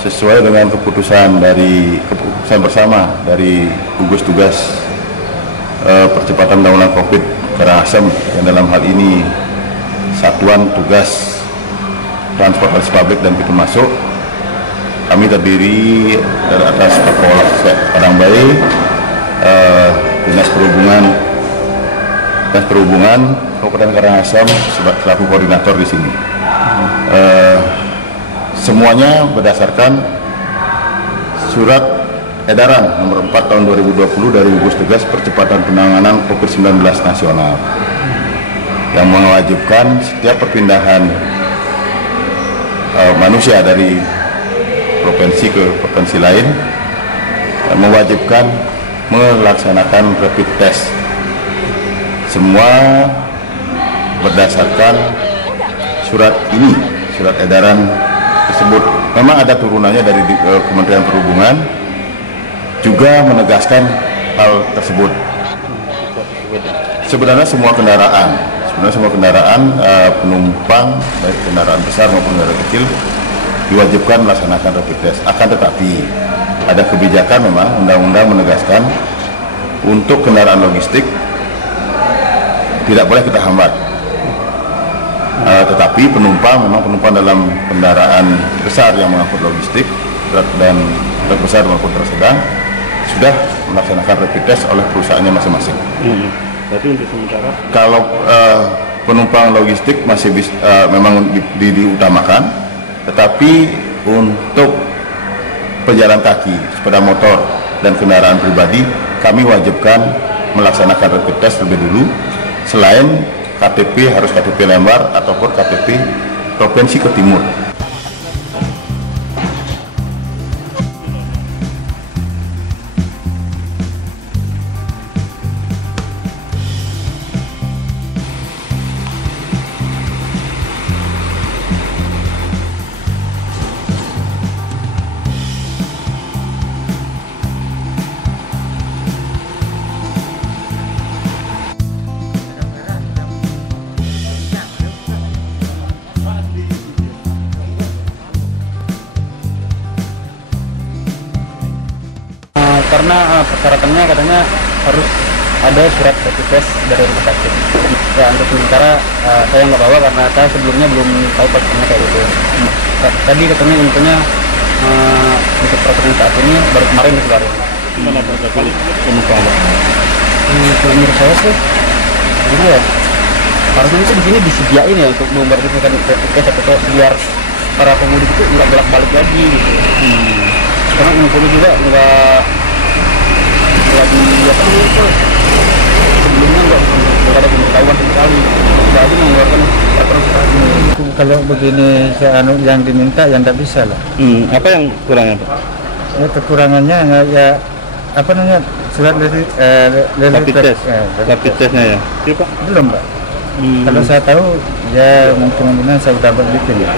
Sesuai dengan keputusan bersama dari gugus tugas percepatan penanggulangan COVID Karangasem, yang dalam hal ini Satuan Tugas Transportasi Publik dan Pintu Masuk. Kami terdiri dari atas Kapolres Padangbae, Dinas Perhubungan Kabupaten Karangasem selaku koordinator di sini. Semuanya berdasarkan surat edaran nomor 4 tahun 2020 dari gugus tugas percepatan penanganan COVID-19 nasional yang mewajibkan setiap perpindahan manusia dari provinsi ke provinsi lain mewajibkan melaksanakan rapid test. Semua berdasarkan surat ini, surat edaran tersebut. Memang ada turunannya dari Kementerian Perhubungan juga menegaskan hal tersebut. Sebenarnya semua kendaraan penumpang baik kendaraan besar maupun kendaraan kecil diwajibkan melaksanakan rapid test. Akan tetapi ada kebijakan, memang undang-undang menegaskan untuk kendaraan logistik tidak boleh kita hambat. Tetapi penumpang dalam kendaraan besar yang mengangkut logistik dan truk besar maupun truk sedang sudah melaksanakan rapid test oleh perusahaannya masing-masing. Tapi untuk sementara kalau penumpang logistik masih memang diutamakan, tetapi untuk pejalan kaki, sepeda motor dan kendaraan pribadi kami wajibkan melaksanakan rapid test terlebih dulu. Selain KTP harus KTP Lembar ataupun KTP Provinsi ke Timur. Karena persyaratannya katanya harus ada surat rapid test dari rumah sakit. Ya, untuk sementara saya nggak bawa karena saya sebelumnya belum tahu pastinya kayak gitu. Tadi katanya infonya untuk peraturan saat ini baru kemarin dikeluarin. gimana Pak penumpang? Menurut saya sih, gimana ya? Harusnya itu di sini disediain ya untuk mempersiapkan rapid test atau biar para pemudik itu nggak bolak-balik lagi gitu. Karena infonya juga nggak di apa namanya itu sebelumnya nggak ada pemberitahuan sekali, jadi mengeluarkan peraturan. Kalau begini yang diminta yang tidak bisa lah. Apa yang kurangnya Pak? Ya, kekurangannya ya apa namanya surat dari rapid test, rapid testnya ya? Iya Pak? Belum Pak. Kalau saya tahu ya mungkin saya sudah bikin ya.